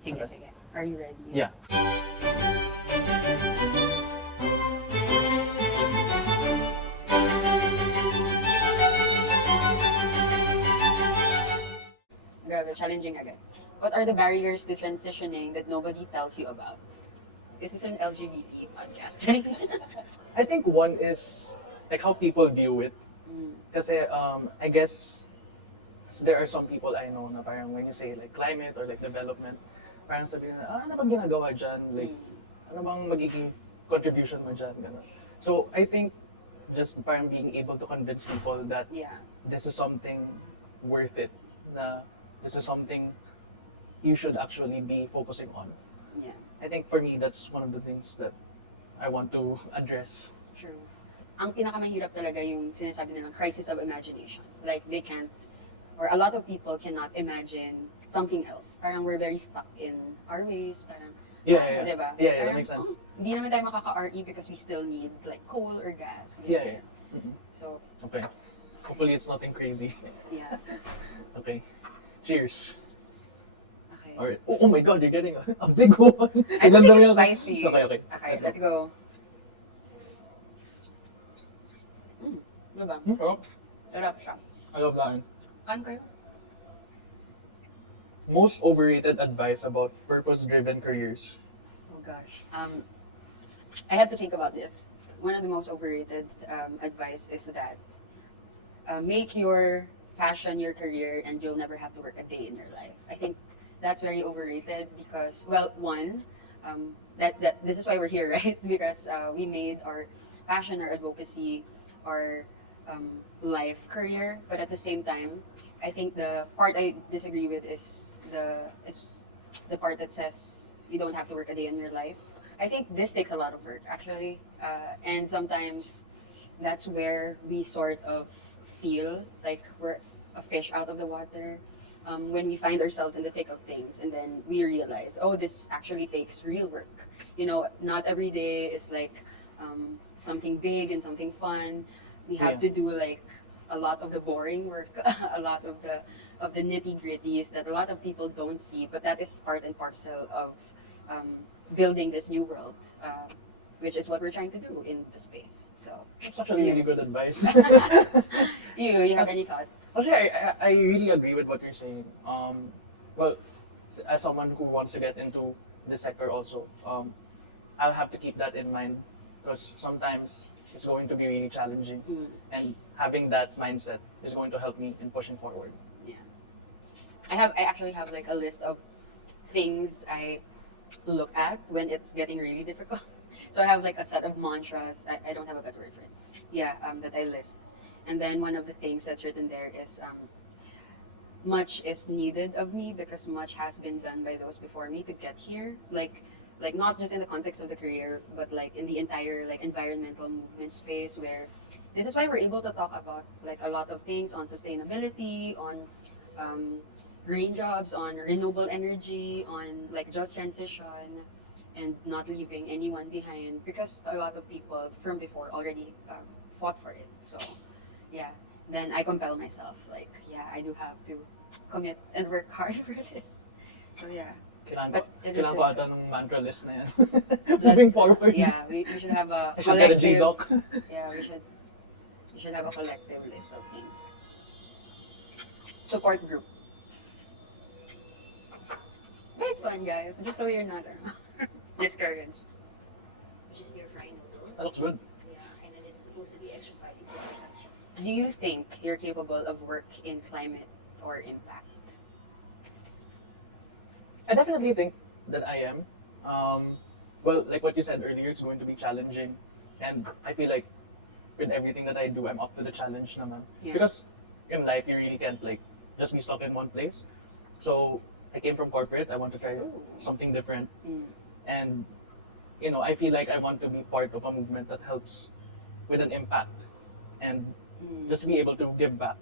Sige, Okay. sige. Are you ready? Yeah. Grabe, challenging agad. What are the barriers to transitioning that nobody tells you about? This is an LGBT podcast. I think one is like how people view it. Mm, Kasi I guess there are some people I know na parang when you say like climate or like development, parang sabihin na, ano bang ginagawa dyan? Like, mm, ano bang magiging contribution mo dyan? Ganun. So I think just parang being able to convince people that yeah. this is something worth it, na this is something you should actually be focusing on. Yeah. I think for me, that's one of the things that I want to address. True. Ang pinakamahirap talaga yung sinasabi nilang crisis of imagination. Like, they can't, or a lot of people cannot imagine something else. Parang we're very stuck in our ways. Parang, Yeah, diba? Yeah, that Parang, makes sense. Hindi naman tayo makaka-RE because we still need like coal or gas. Yeah, ganyan. Mhm. So, Okay. Hopefully it's nothing crazy. yeah. Okay. Cheers. Okay. Alright. Oh my god, you're getting a big one. I don't think Ilan it's daw yan? spicy. Okay. Okay, let's go. Diba? Oh, Sarap siya. I love that. Kain kayo? Most overrated advice about purpose-driven careers. Oh gosh. I had to think about this. One of the most overrated advice is that make your passion your career and you'll never have to work a day in your life. I think that's very overrated because, well, one, that this is why we're here, right? Because we made our passion, our advocacy, our life career, but at the same time, I think the part I disagree with is the part that says you don't have to work a day in your life. I think this takes a lot of work actually, and sometimes that's where we sort of feel like we're a fish out of the water when we find ourselves in the thick of things, and then we realize, oh, this actually takes real work. You know, not every day is like something big and something fun. We have Yeah. to do like a lot of the boring work, a lot of the nitty gritties that a lot of people don't see, but that is part and parcel of building this new world, which is what we're trying to do in the space. So, That's actually really good advice. you have As- any thoughts? Actually, I really agree with what you're saying. Well, as someone who wants to get into this sector also, I'll have to keep that in mind because sometimes it's going to be really challenging, Mm, and having that mindset is going to help me in pushing forward. yeah, I actually have like a list of things I look at when it's getting really difficult. So I have like a set of mantras. I don't have a better word for it. Yeah, that I list. And then one of the things that's written there is much is needed of me because much has been done by those before me to get here. Like not just in the context of the career, but like in the entire like environmental movement space where this is why we're able to talk about like a lot of things on sustainability, on green jobs, on renewable energy, on like just transition and not leaving anyone behind because a lot of people from before already fought for it. So yeah, then I compel myself like, yeah, I do have to commit and work hard for it. So yeah. Kailangan But it is ko a- ata ng mantra list na yan. Let's- Moving forward. Yeah, we should have a I should get a collective. J-Doc. Yeah, we should have a collective list of things. Support group. But it's fun, guys. Just so you're not discouraged. Just your frying noodles. That looks good. Yeah, and then it's supposed to be extra spicy, so perception. Do you think you're capable of work in climate or impact? I definitely think that I am. Well, like what you said earlier, it's going to be challenging. And I feel like with everything that I do, I'm up to the challenge naman. Yeah. Because in life, you really can't like just be stuck in one place. So I came from corporate. I want to try Ooh. something different. Mm. And, you know, I feel like I want to be part of a movement that helps with an impact and Mm. just be able to give back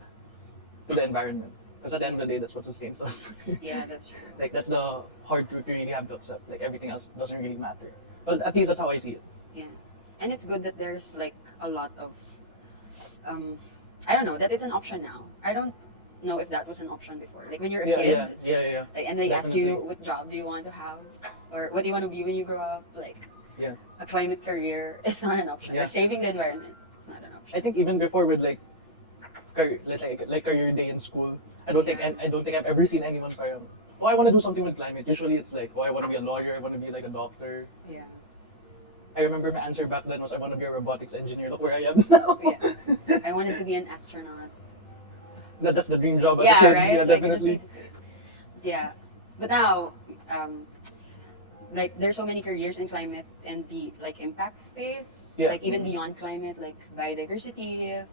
to the environment. Because at the end of the day, that's what sustains us. Yeah, that's true. Like that's the hard truth you really have to accept. Like everything else doesn't really matter. But at least that's how I see it. Yeah, and it's good that there's like a lot of, I don't know, that it's an option now. I don't know if that was an option before. Like when you're a Yeah, kid, yeah. like, and they ask you Definitely. what job do you want to have or what do you want to be when you grow up, like Yeah. a climate career is not an option. Yeah. Or saving the environment is not an option. I think even before with like career day in school, I don't think I've ever seen anyone parang, oh, I want to do something with climate. Usually it's like, oh, I want to be a lawyer, I want to be like a doctor. Yeah. I remember my answer back then was, I want to be a robotics engineer. Look where I am now. Yeah. I wanted to be an astronaut. That's the dream job as a Yeah, kid. right? Yeah, Like, definitely. yeah. But now, like there's so many careers in climate and the like impact space, Yeah. like even beyond climate, like biodiversity,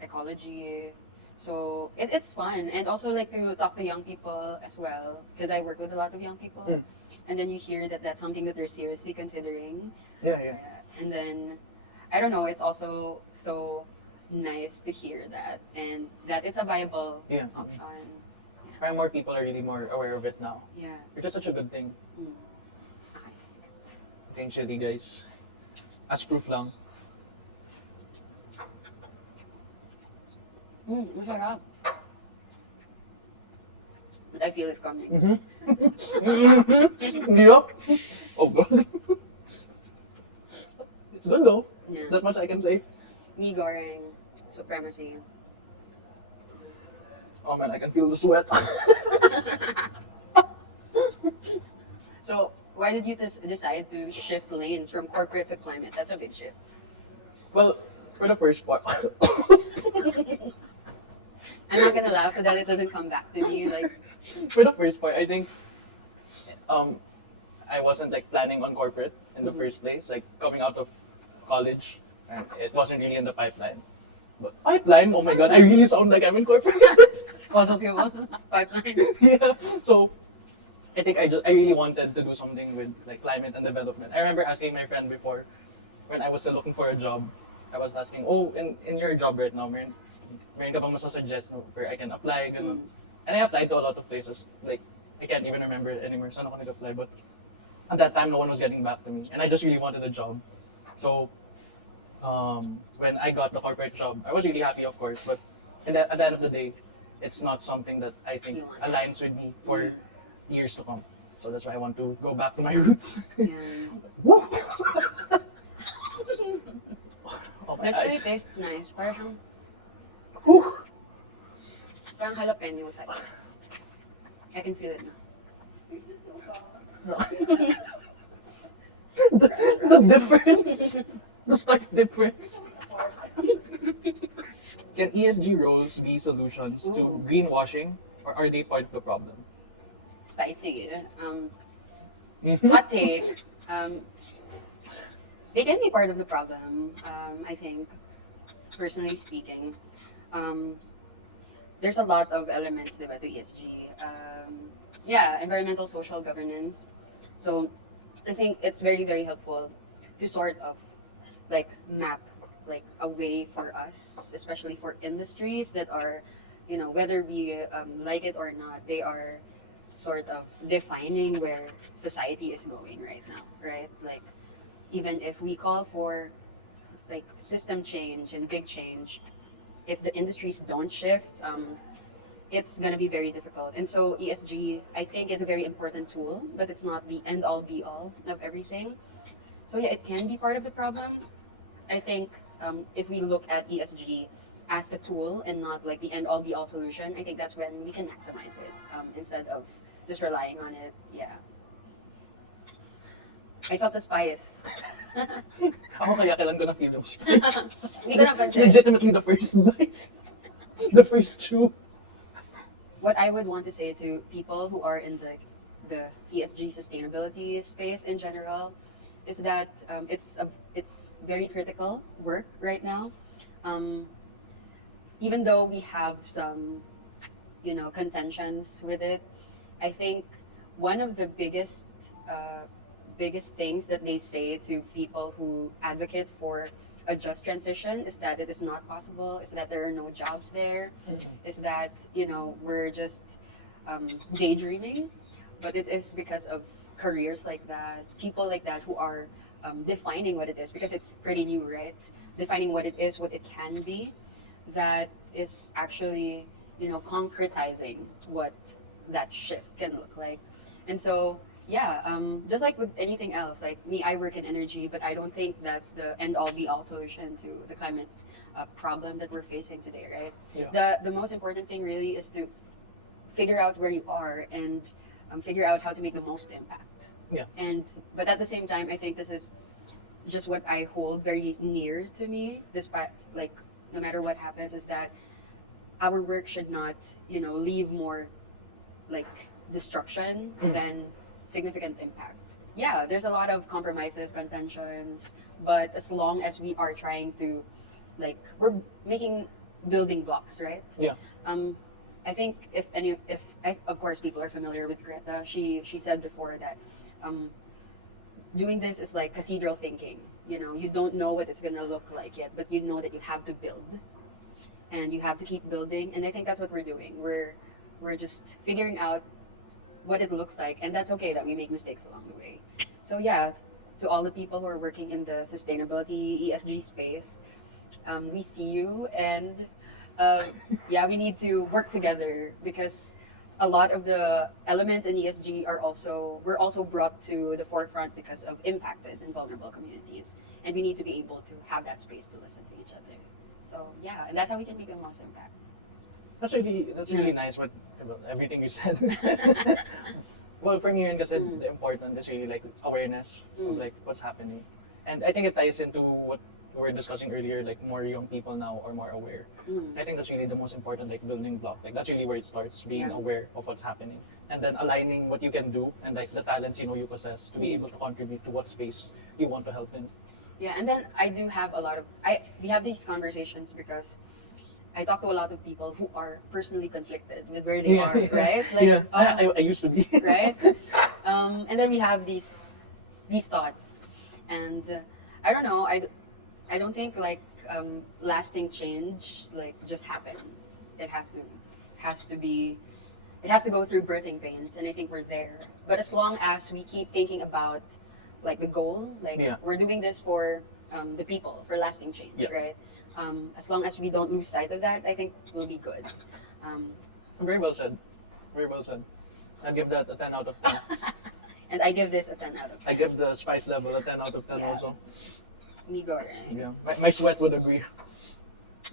ecology. So it's fun, and also like to talk to young people as well, because I work with a lot of young people, Mm. and then you hear that that's something that they're seriously considering. Yeah. And then I don't know, it's also so nice to hear that and that it's a viable Yeah. option. Parang more people are really more aware of it now, Yeah. which is such a good thing. Mm. Potentially, guys. As proof lang. Masarap. But I feel it coming. Yup. Oh god. It's good though. Yeah. That much I can say. Mi goreng supremacy. Oh man, I can feel the sweat. So why did you decide to shift lanes from corporate to climate? That's a big shift. Well, for the first part, I'm not gonna laugh so that it doesn't come back to me. Like, for the first part, I think I wasn't like planning on corporate in the first place. Like coming out of college, and it wasn't really in the pipeline. But pipeline, oh my god, I really sound like I'm in corporate. fossil fuels pipeline. Yeah. So I think I really wanted to do something with like climate and development. I remember asking my friend before, when I was still looking for a job, I was asking, oh, in your job right now, meron ka bang masasuggest no, where I can apply, ganun. And I applied to a lot of places. Like, I can't even remember it anymore, saan ako nag-apply, but at that time, no one was getting back to me. And I just really wanted a job. So, when I got the corporate job, I was really happy, of course, but at the end of the day, it's not something that I think You want. aligns with me for years to come. So that's why I want to go back to my roots. And Woo! Oh my actually eyes. tastes nice. Parang Whew. jalapeno type. I can feel it now. The difference. The stark difference. Can ESG roles be solutions to Ooh. greenwashing, or are they part of the problem? Spicy. Mhm. Hot take. They can be part of the problem. I think, personally speaking, there's a lot of elements, diba, to ESG. Yeah, environmental, social governance. So I think it's very, very helpful to sort of like map like a way for us, especially for industries that are, whether we like it or not, they are sort of defining where society is going right now, right? Like, even if we call for like system change and big change, if the industries don't shift, it's going to be very difficult. And so ESG, I think, is a very important tool, but it's not the end all be all of everything. So yeah, it can be part of the problem. I think if we look at ESG as a tool and not like the end all be all solution, I think that's when we can maximize it instead of just relying on it. Yeah. I felt the spice. Ako kaya kailan ko na feel yung spice. Hindi ko napansin. Legitimately the first bite. The first chew. What I would want to say to people who are in the ESG sustainability space in general is that it's very critical work right now. Even though we have some, contentions with it, I think one of the biggest things that they say to people who advocate for a just transition is that it is not possible, is that there are no jobs there, is that, we're just daydreaming, but it is because of careers like that, people like that who are defining what it is, because it's pretty new, right? Defining what it is, what it can be, that is actually, concretizing what that shift can look like. And so, yeah, just like with anything else, like me, I work in energy, but I don't think that's the end all be all solution to the climate problem that we're facing today, right? Yeah. The most important thing really is to figure out where you are and figure out how to make the most impact. Yeah. But at the same time, I think this is just what I hold very near to me, despite like no matter what happens, is that our work should not, leave more like destruction than significant impact. Yeah, there's a lot of compromises, contentions, but as long as we are trying to, like, we're making building blocks, right? Yeah. I think of course people are familiar with Greta. She said before that doing this is like cathedral thinking. You don't know what it's gonna look like yet, but you know that you have to build, and you have to keep building. And I think that's what we're doing. We're just figuring out what it looks like, and that's okay that we make mistakes along the way. So yeah, to all the people who are working in the sustainability ESG space, we see you, and yeah, we need to work together because a lot of the elements in ESG were also brought to the forefront because of impacted and vulnerable communities, and we need to be able to have that space to listen to each other. So yeah, and that's how we can make the most impact. That's really nice what about everything you said. Well, for me rin kasi the important is really like awareness of like what's happening. And I think it ties into what we were discussing earlier, like more young people now are more aware. I think that's really the most important like building block. Like that's really where it starts, being Yeah. aware of what's happening. And then aligning what you can do and like the talents you possess to be able to contribute to what space you want to help in. Yeah, and then I do have we have these conversations because I talk to a lot of people who are personally conflicted with where they are, right? Like, yeah, I used to be. right? And then we have these thoughts, and I don't know. I don't think like lasting change like just happens. It has to go through birthing pains, and I think we're there. But as long as we keep thinking about like the goal, like Yeah. we're doing this for the people, for lasting change, Yeah. right? As long as we don't lose sight of that, I think we'll be good. Very well said. Very well said. I'd give that a 10 out of 10. And I give this a 10 out of 10. I give the spice level a 10 out of 10 Yeah. also. Me goreng. Yeah. My sweat would agree.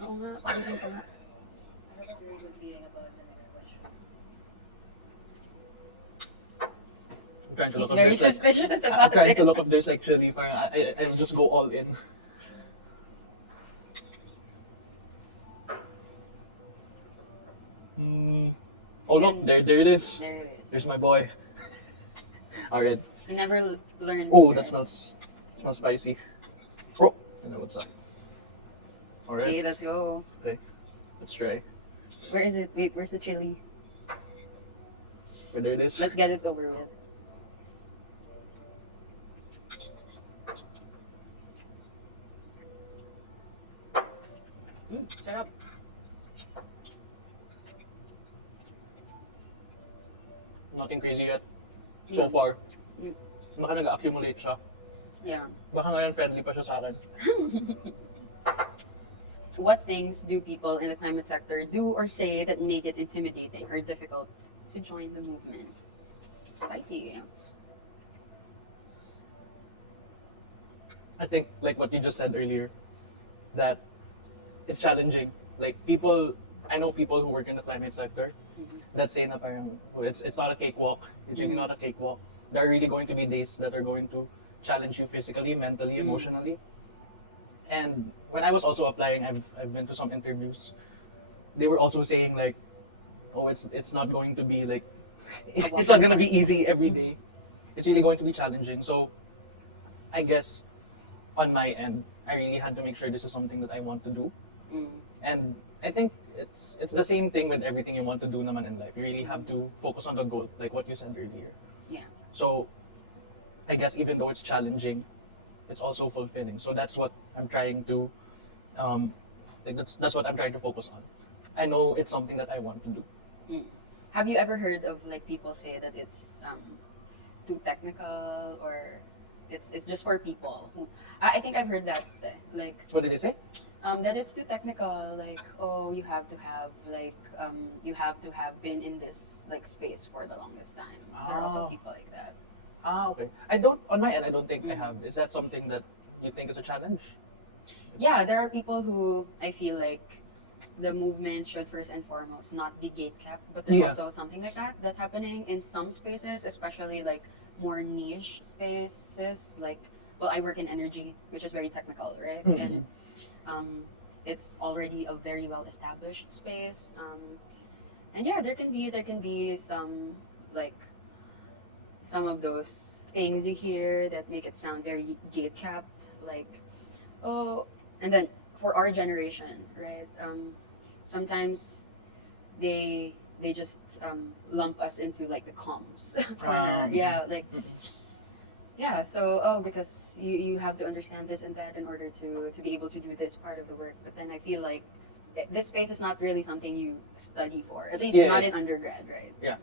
Oo nga, pansin ko nga. I have a very good feeling about the next question. I'm trying to He's look very if there's, suspicious like, I'm about trying it. to look if there's like chili. Parang I'll just go all in. Oh look, there it is. There it is. There's my boy. Alright. You never learn. Oh, that smells spicy. Oh, I know what's up. Alright, Okay, let's go. let's try. Where is it? Wait, where's the chili? But there it is. Let's get it over with. Sarap. Nothing crazy yet. So Yeah. far. Mm. Baka nag-accumulate siya. Yeah. Baka ngayon friendly pa siya sa akin. What things do people in the climate sector do or say that make it intimidating or difficult to join the movement? It's spicy. I think like what you just said earlier, that it's challenging. Like I know people who work in the climate sector that say na parang oh, it's not a cakewalk. It's really not a cakewalk. There are really going to be days that are going to challenge you physically, mentally, emotionally. And when I was also applying, I've been to some interviews. They were also saying like, oh, it's not going to be like it's not gonna be easy every day. It's really going to be challenging. So I guess on my end, I really had to make sure this is something that I want to do. Mm. And I think it's the same thing with everything you want to do naman in life. You really have to focus on the goal, like what you said earlier. Yeah. So I guess even though it's challenging, it's also fulfilling. So that's what I'm trying to like that's what I'm trying to focus on. I know it's something that I want to do. Have you ever heard of like people say that it's too technical or it's just for people? I think I've heard that like What did they say? That it's too technical. Like, oh, you have to have been in this like space for the longest time. There are also Ah. people like that. Okay. I don't, on my end, I don't think I Mm. have. Is that something that you think is a challenge? Yeah, there are people who I feel like the movement should first and foremost not be gate kept, but there's Yeah. also something like that that's happening in some spaces, especially like more niche spaces. Like, well, I work in energy, which is very technical, right? Mhm. And um, it's already a very well established space. And yeah, there can be some like some of those things you hear that make it sound very gate kept, like oh, and then for our generation, right? Sometimes they they just lump us into like the comms corner. Um, Yeah, like Mhm. yeah. So oh, because you have to understand this and that in order to be able to do this part of the work. But then I feel like this space is not really something you study for, at least Yeah. not in undergrad, right? Yeah.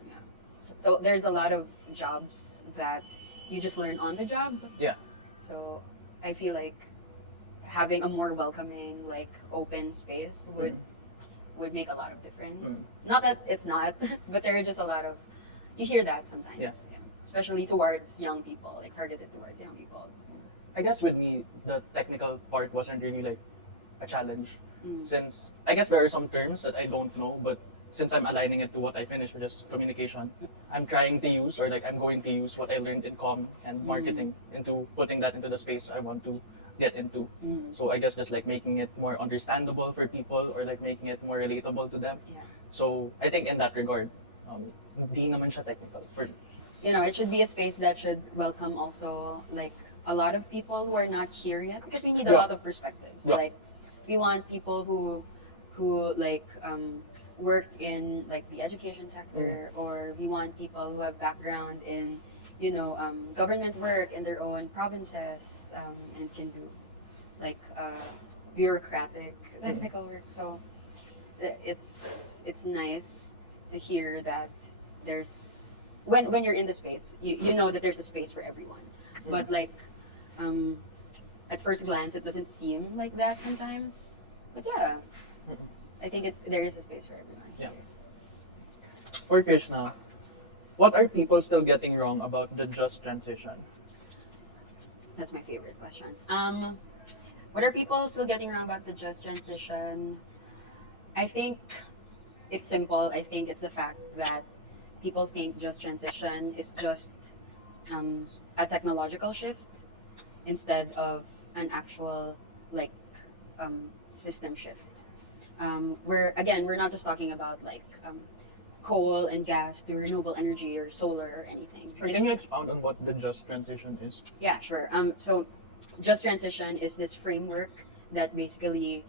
So there's a lot of jobs that you just learn on the job. Yeah. So I feel like having a more welcoming, like open space would make a lot of difference. Not that it's not, but there are just a lot of you hear that sometimes, Yeah. especially towards young people, like targeted towards young people. I guess with me, the technical part wasn't really like a challenge. Mm. Since I guess there are some terms that I don't know, but since I'm aligning it to what I finished, which is communication, I'm trying to use or like I'm going to use what I learned in com and marketing into putting that into the space I want to get into. Mm. So I guess just like making it more understandable for people or like making it more relatable to them. Yeah. So I think in that regard, hindi naman siya technical for It should be a space that should welcome also like a lot of people who are not here yet because we need a Yeah. lot of perspectives. Yeah. Like we want people who like work in like the education sector, or we want people who have background in government work in their own provinces, and can do like bureaucratic technical work. So it's nice to hear that there's when you're in the space, you know that there's a space for everyone. But like um, at first glance, it doesn't seem like that sometimes. But yeah, I think there is a space for everyone. Yeah. For Krishna, what are people still getting wrong about the just transition? That's my favorite question. What are people still getting wrong about the just transition? I think it's simple. I think it's the fact that people think just transition is just a technological shift instead of an actual like system shift. We're not just talking about like coal and gas to renewable energy or solar or anything. Sure. It's- Can you expound on what the just transition is? Yeah, sure. So just transition is this framework that basically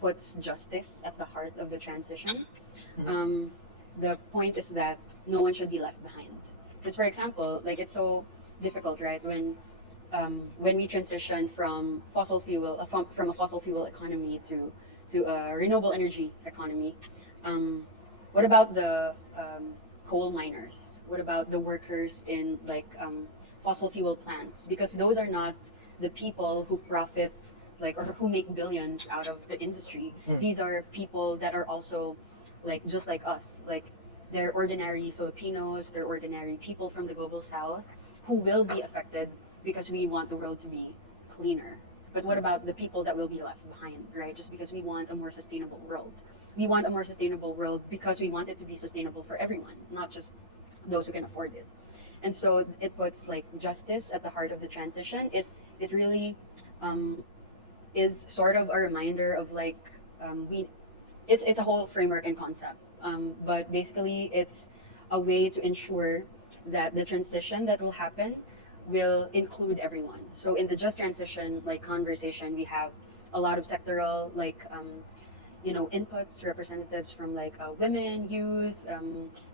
puts justice at the heart of the transition. The point is that no one should be left behind. Because, for example, like it's so difficult, right? When we transition from fossil fuel from a fossil fuel economy to a renewable energy economy. What about the coal miners? What about the workers in like fossil fuel plants? Because those are not the people who profit like or who make billions out of the industry. Mm. These are people that are also like just like us. Like they're ordinary Filipinos, they're ordinary people from the global south who will be affected because we want the world to be cleaner. But what about the people that will be left behind, right? Just because we want a more sustainable world. We want a more sustainable world because we want it to be sustainable for everyone, not just those who can afford it. And so it puts like justice at the heart of the transition. It really is sort of a reminder of like it's a whole framework and concept. But basically it's a way to ensure that the transition that will happen will include everyone. So in the just transition like conversation, we have a lot of sectoral like inputs, representatives from like women, youth,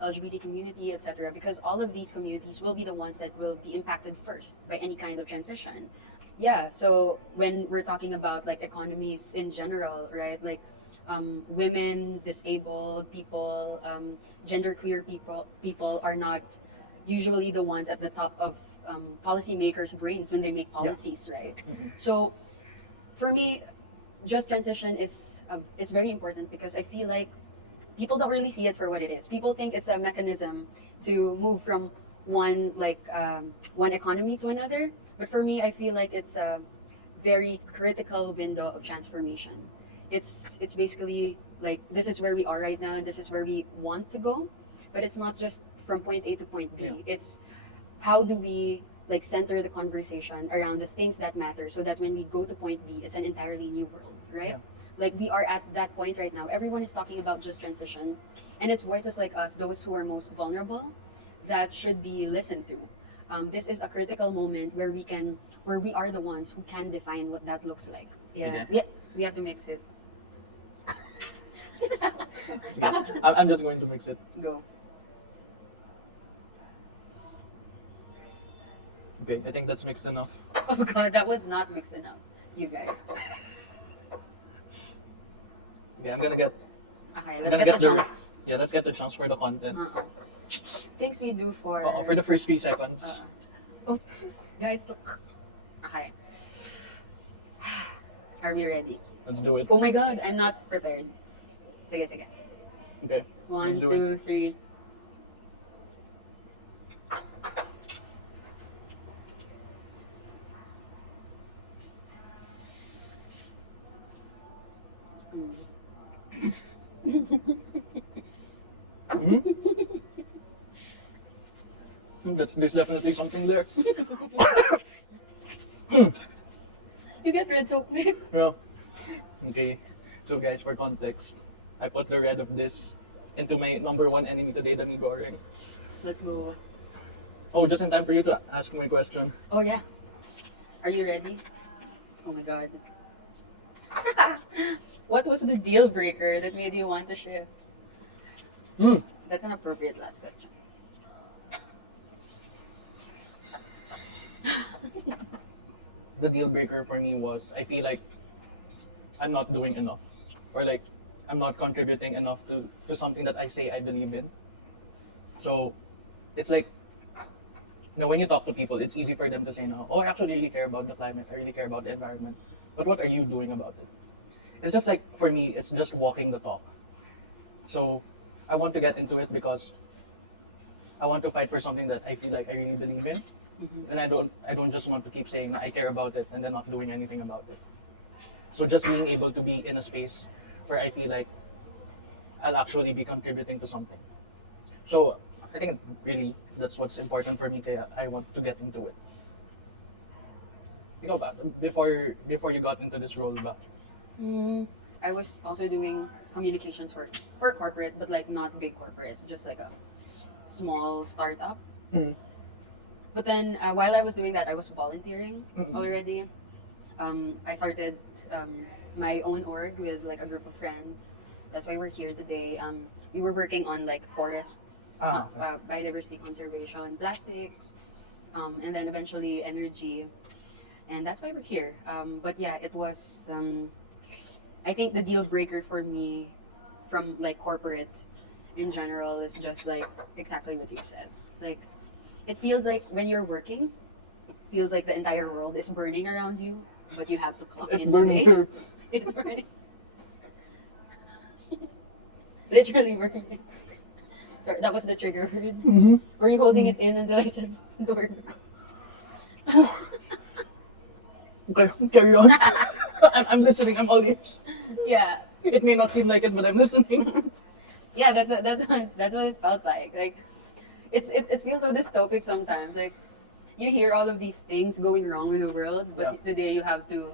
LGBT community, etc. Because all of these communities will be the ones that will be impacted first by any kind of transition. Yeah. So when we're talking about like economies in general, right? Like women, disabled people, genderqueer people are not usually the ones at the top of policymakers' brains when they make policies, right? Mhm. So for me, just transition is very important because I feel like people don't really see it for what it is. People think it's a mechanism to move from one economy to another, but for me, I feel like it's a very critical window of transformation. It's basically like this is where we are right now, and this is where we want to go, but it's not just from point A to point B. Yeah. It's how do we like center the conversation around the things that matter so that when we go to point B, it's an entirely new world, right? Yeah. Like we are at that point right now. Everyone is talking about just transition, and it's voices like us, those who are most vulnerable, that should be listened to. This is a critical moment where we are the ones who can define what that looks like. Yeah, Sige. yeah, we have to mix it. Sige. I'm just going to mix it. Go. Okay, I think that's mixed enough. Oh god, that was not mixed enough, you guys. Okay, I'm gonna get. Okay, I'm let's gonna get the the. chunks. Yeah, let's get the chunks for the content. Things we do for. For the first 3 seconds. Oh, guys, look. Okay. Are we ready? Let's do it. Oh my god, I'm not prepared. Sige, sige. Okay. 1, Let's do 2, 3. Hmm? There's definitely something there. You get red so quick. Yeah. Okay. So guys, for context, I put the red of this into my number 1 enemy today, the Goreng. Let's go. Oh, just in time for you to ask my question. Oh yeah. Are you ready? Oh my god. What was the deal breaker that made you want to shift? Hmm. That's an appropriate last question. The deal breaker for me was I feel like I'm not doing enough, or like I'm not contributing enough to something that I say I believe in. So it's like, when you talk to people, it's easy for them to say, "No, oh, I actually really care about the climate. I really care about the environment." But what are you doing about it? It's just like, for me, it's just walking the talk. So I want to get into it because I want to fight for something that I feel like I really believe in. And I don't just want to keep saying I care about it and then not doing anything about it. So just being able to be in a space where I feel like I'll actually be contributing to something. So I think really that's what's important for me, kaya I want to get into it. Ikaw ba, before you got into this role ba? I was also doing communications work for corporate, but like not big corporate, just like a small startup. Mm. But then while I was doing that, I was volunteering Mm-mm. already. I started my own org with like a group of friends. That's why we're here today. We were working on like forests, biodiversity conservation, plastics, and then eventually energy. And that's why we're here. But yeah, it was, I think the deal breaker for me from like corporate in general is just like exactly what you said. Like, it feels like when you're working, it feels like the entire world is burning around you, but you have to clock It's in burning today. too. It's burning. Literally burning. Sorry, that was the trigger word. Mm-hmm. Were you holding it in until I said the word? Okay, carry on. I'm listening. I'm all ears. Yeah, It may not seem like it, but I'm listening. yeah. That's what it felt like. Like, it feels so dystopic sometimes. Like, you hear all of these things going wrong with the world, but Yeah. today you have to,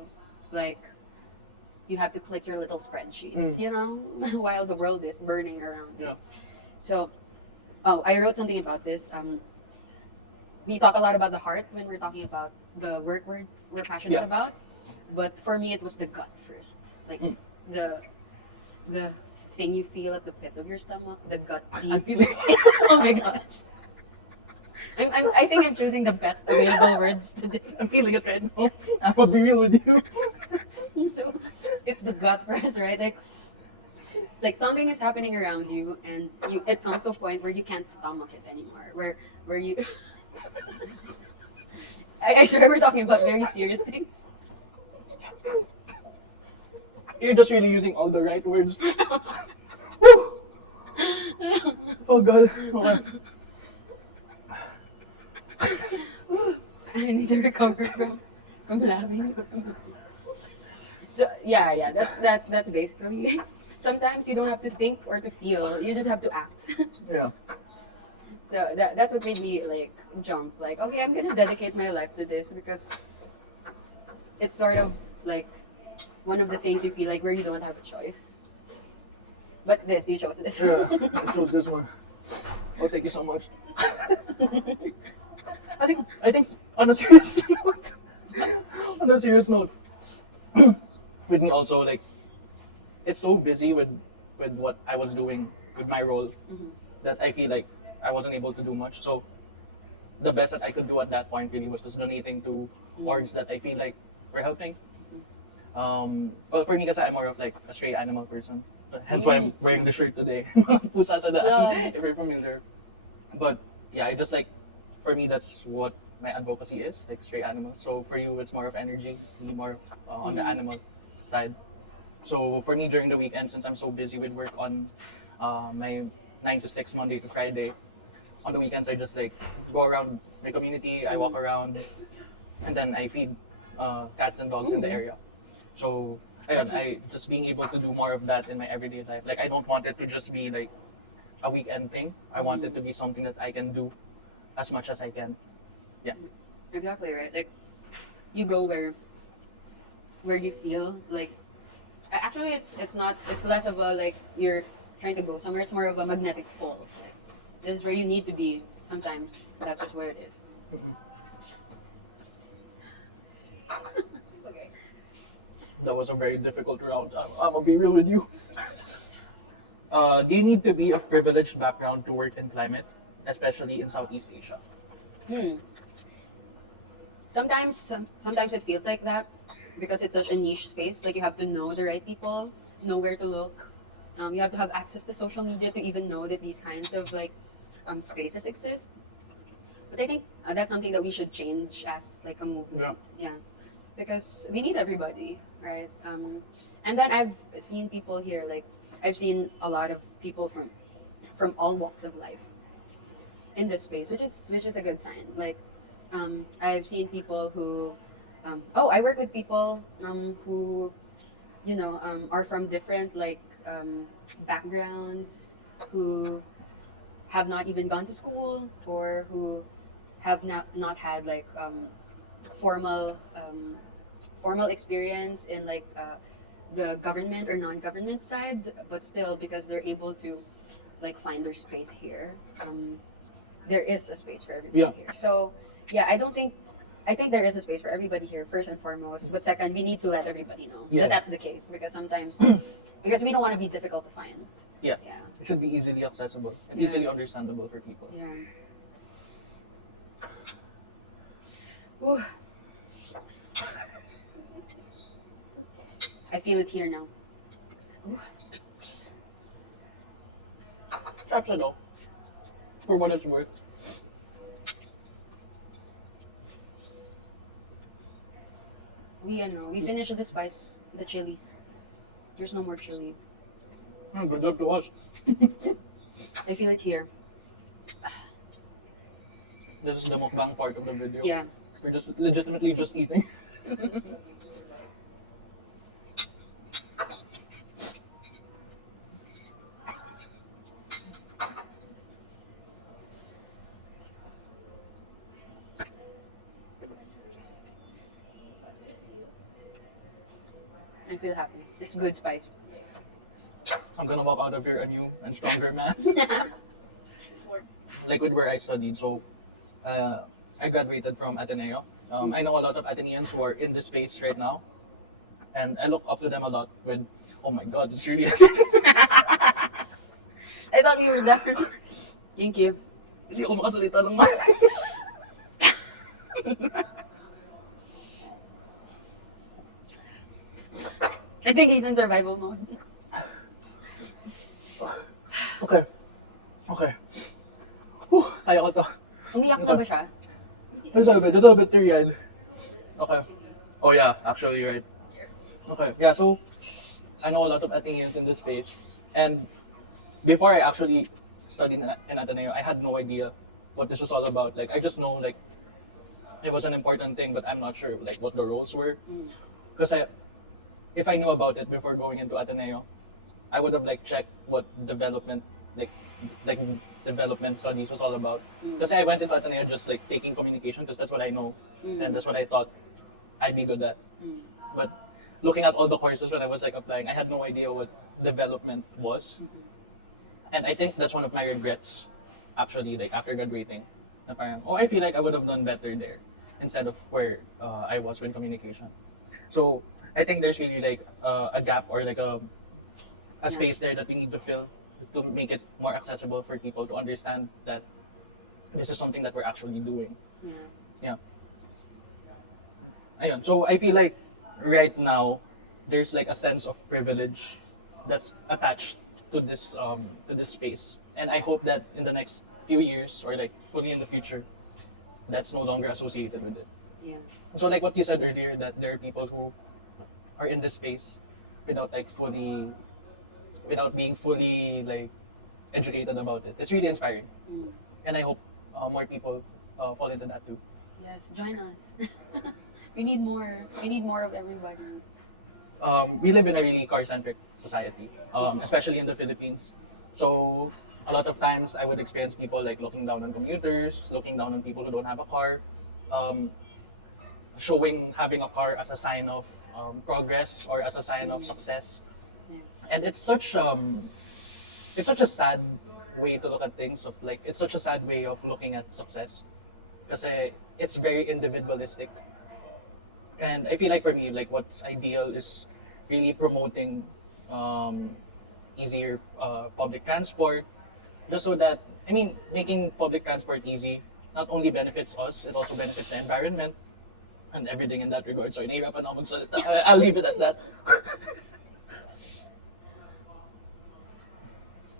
like, you have to click your little spreadsheets, you know, while the world is burning around you. Yeah. So, oh, I wrote something about this. We talk a lot about the heart when we're talking about the work we're passionate Yeah. about, but for me it was the gut first, like the thing you feel at the pit of your stomach, the gut deep. I'm feeling. Oh my god. I think I'm choosing the best available words today. I'm feeling it right now. I'm gonna be real with you. So it's the gut first, right? Like something is happening around you, and it comes to a point where you can't stomach it anymore. Where you, I swear we're talking about very serious things. You're just really using all the right words. Woo! Oh god. Okay. I need to recover from laughing. So yeah, that's basically. Sometimes you don't have to think or to feel; you just have to act. Yeah. So that's what made me like jump. Like, okay, I'm gonna dedicate my life to this because it's sort of like one of the things you feel like where you don't have a choice. But this, you chose this. Yeah. I chose this one. Oh, thank you so much. I think on a serious note, on a serious note, with me also like it's so busy with what I was doing with my role Mhm. that I feel like I wasn't able to do much. So the best that I could do at that point really was just donating to orgs that I feel like were helping. Well, for me, kasi I'm more of like a stray animal person. Hence why I'm wearing the shirt today. Pusa sa daan, Yeah. if you're familiar. But yeah, I just like, for me, that's what my advocacy is, like stray animals. So for you, it's more of energy, me more of, on the animal side. So for me, during the weekend, since I'm so busy with work on my 9 to 6, Monday to Friday, on the weekends I just like go around my community, I walk around, and then I feed cats and dogs in the area. So ayun, I just being able to do more of that in my everyday life. Like I don't want it to just be like a weekend thing. I want it to be something that I can do as much as I can. Exactly right. Like you go where you feel like. Actually, it's not. It's less of a like you're trying to go somewhere. It's more of a magnetic pole. Like, this is where you need to be. Sometimes that's just where it is. Okay. That was a very difficult round. I'm gonna be real with you. Do you need to be of privileged background to work in climate, especially in Southeast Asia? Sometimes it feels like that because it's such a niche space. Like you have to know the right people, know where to look. You have to have access to social media to even know that these kinds of like spaces exist. But I think that's something that we should change as like a movement. Yeah, because we need everybody, right? And then I've seen people here. Like I've seen a lot of people from all walks of life in this space, which is a good sign. Like I've seen people who I work with people who are from different like backgrounds, who have not even gone to school or who have not had like formal experience in like the government or non-government side, but still because they're able to like find their space here. There is a space for everybody here. So yeah, I think there is a space for everybody here first and foremost. But second, we need to let everybody know that that's the case because sometimes because we don't want to be difficult to find. Yeah. Yeah. It should be easily accessible and Yeah. easily understandable for people. Yeah. Ooh. I feel it here now. Ooh. Sarap siya, no? For what it's worth. We finished the spice, the chilies. There's no more chili. Good job to us. I feel it here. This is the mukbang part of the video. Yeah. We're just legitimately just eating. I feel happy. It's good spice. I'm gonna walk out of here a new and stronger man. For Like with where I studied. So, I graduated from Ateneo. I know a lot of Ateneans who are in this space right now, and I look up to them a lot. With, oh my God, it's really. I thought you were done. Thank you. Hindi ako makasalita ng ma. I think he's in survival mode. Okay. Okay. Whew, kaya ko to. Umiyak na ba siya? Just a bit teary-eyed. Okay. Oh yeah, actually you're right. Okay. Yeah, so I know a lot of Athenians in this space, and before I actually studied in Ateneo, I had no idea what this was all about. Like I just know like it was an important thing, but I'm not sure like what the roles were. Because if I knew about it before going into Ateneo, I would have like checked what like like development studies was all about. Because I went into Ateneo just like taking communication because that's what I know and that's what I thought I'd be good at. But looking at all the courses when I was like applying, I had no idea what development was. And I think that's one of my regrets actually like after graduating. Na parang, oh, I feel like I would have done better there instead of where I was with communication. So I think there's really like a gap or like a space there that we need to fill to make it more accessible for people to understand that this is something that we're actually doing. Yeah. Yeah. Ayun. So I feel like right now there's like a sense of privilege that's attached to this space, and I hope that in the next few years or like fully in the future, that's no longer associated with it. Yeah. So like what you said earlier, that there are people who are in this space without like without being fully like educated about it. It's really inspiring, and I hope more people fall into that too. Yes, join us. We need more. We need more of everybody. We live in a really car-centric society, especially in the Philippines. So a lot of times I would experience people like looking down on commuters, looking down on people who don't have a car, um, showing having a car as a sign of progress or as a sign of success. Yeah. And it's such a sad way to look at things. Of like it's such a sad way of looking at success, because it's very individualistic. And I feel like for me, like what's ideal is really promoting easier public transport, just so that making public transport easy not only benefits us, it also benefits the environment and everything in that regard. So nahihirapan ako magsalita. I'll leave it at that.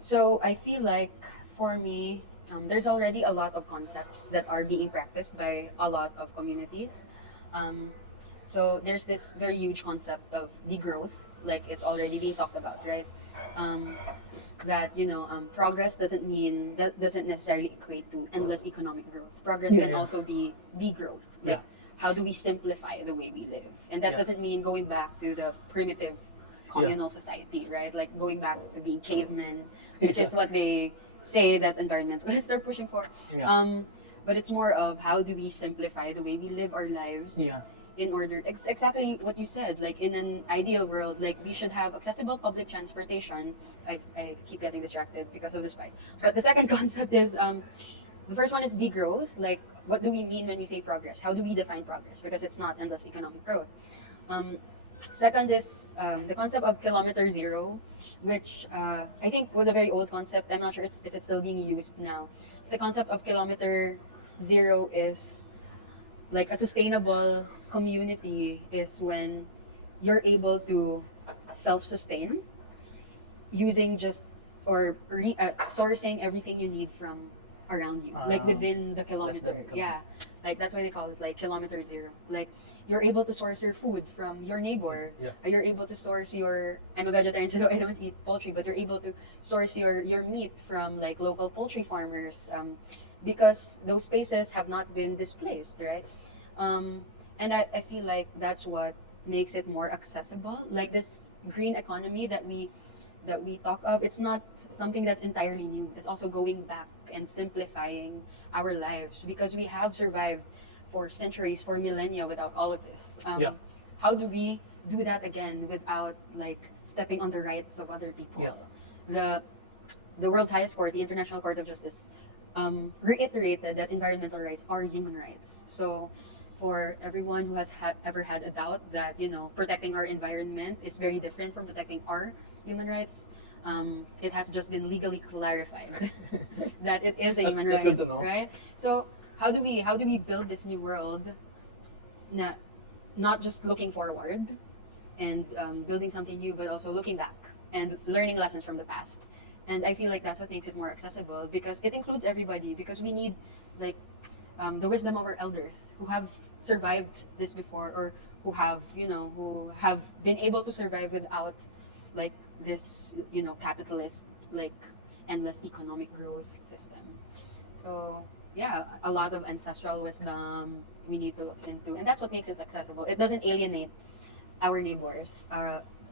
So I feel like for me, there's already a lot of concepts that are being practiced by a lot of communities. So there's this very huge concept of degrowth, like it's already being talked about, right? That progress doesn't necessarily equate to endless economic growth. Progress can also be degrowth. Like how do we simplify the way we live? And that doesn't mean going back to the primitive communal society, right? Like going back to being cavemen, which is what they say that environmentalists are pushing for. But it's more of how do we simplify the way we live our lives in order, exactly what you said, like in an ideal world, like we should have accessible public transportation. I keep getting distracted because of the spike. But the second concept is, the first one is degrowth, like what do we mean when we say progress? How do we define progress? Because it's not endless economic growth. Second is the concept of kilometer zero, which I think was a very old concept. I'm not sure if it's still being used now. The concept of kilometer zero is like a sustainable community is when you're able to self-sustain using just sourcing everything you need from around you, like within the kilometer. Yeah, like that's why they call it like kilometer zero. Like you're able to source your food from your neighbor. You're able to source I'm a vegetarian, so I don't eat poultry, but you're able to source your meat from like local poultry farmers, because those spaces have not been displaced, right? And I feel like that's what makes it more accessible. Like this green economy that we talk of, it's not something that's entirely new. It's also going back and simplifying our lives because we have survived for centuries, for millennia without all of this. How do we do that again without like stepping on the rights of other people? The world's highest court, the International Court of Justice, reiterated that environmental rights are human rights. So for everyone who has ever had a doubt that protecting our environment is very different from protecting our human rights, it has just been legally clarified that it is a human right, good to know. right? So how do we build this new world, not just looking forward and building something new, but also looking back and learning lessons from the past? And I feel like that's what makes it more accessible because it includes everybody. Because we need like the wisdom of our elders who have survived this before, or who have been able to survive without like this, capitalist, like endless economic growth system. So yeah, a lot of ancestral wisdom we need to look into, and that's what makes it accessible. It doesn't alienate our neighbors,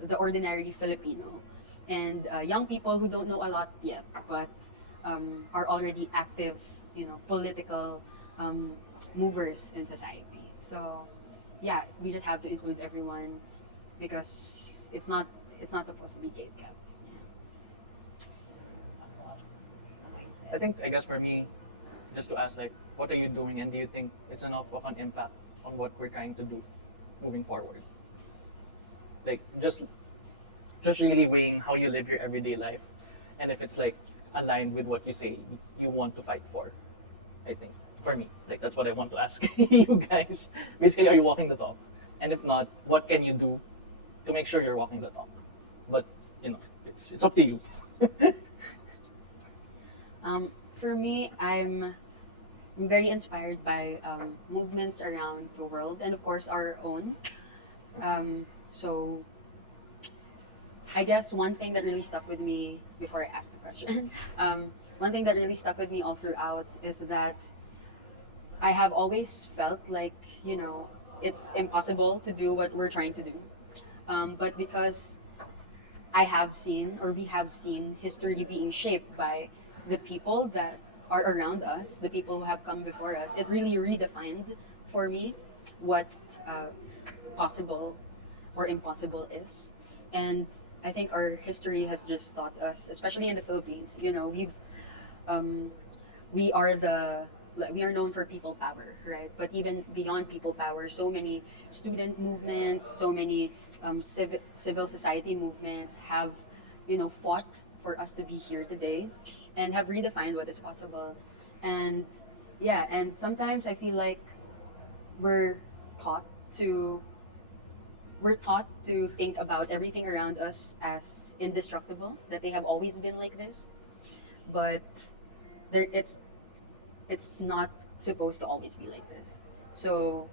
the ordinary Filipino, and young people who don't know a lot yet, but are already active, political um, movers in society. So yeah, we just have to include everyone because it's not supposed to be gate kept. I guess for me, just to ask like, what are you doing, and do you think it's enough of an impact on what we're trying to do moving forward? Like just really weighing how you live your everyday life, and if it's like aligned with what you say you want to fight for. I think for me, like that's what I want to ask you guys. Basically, are you walking the talk? And if not, what can you do to make sure you're walking the talk? But it's up to you. For me, I'm very inspired by movements around the world and, of course, our own. So, I guess one thing that really stuck with me before I asked the question, one thing that really stuck with me all throughout is that I have always felt like, it's impossible to do what we're trying to do. But because I have seen, or we have seen, history being shaped by the people that are around us, the people who have come before us, it really redefined for me what possible or impossible is. And I think our history has just taught us, especially in the Philippines, um, we are we are known for people power, right? But even beyond people power, so many student movements, so many civil society movements have, fought for us to be here today, and have redefined what is possible. And yeah, and sometimes I feel like we're taught to we're taught to think about everything around us as indestructible, that they have always been like this, but there it's not supposed to always be like this. So,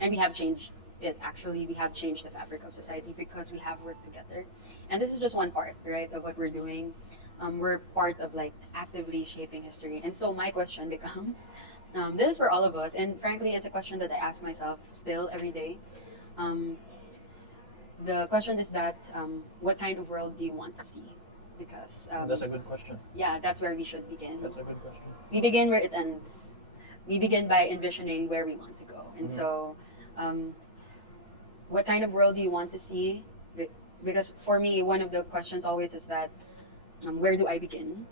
and we have changed it. Actually, we have changed the fabric of society because we have worked together. And this is just one part, right, of what we're doing. We're part of like actively shaping history. And so my question becomes, this is for all of us, and frankly, it's a question that I ask myself still every day. Um, the question is that, what kind of world do you want to see? Because That's a good question. yeah, that's where we should begin. That's a good question. We begin where it ends. We begin by envisioning where we want to go. And Mhm. so, what kind of world do you want to see? Because for me, one of the questions always is that, where do I begin?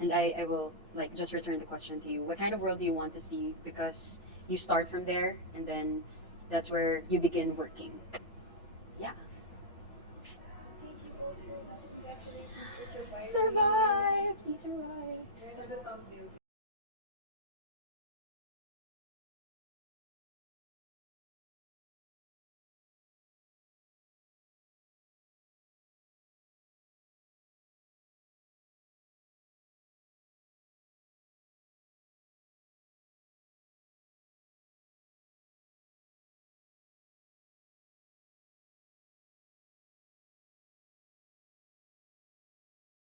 And I will like just return the question to you. What kind of world do you want to see? Because you start from there, and then that's where you begin working. Yeah. Thank you all so much. Congratulations for surviving. Survive. We survived. For the thumbnail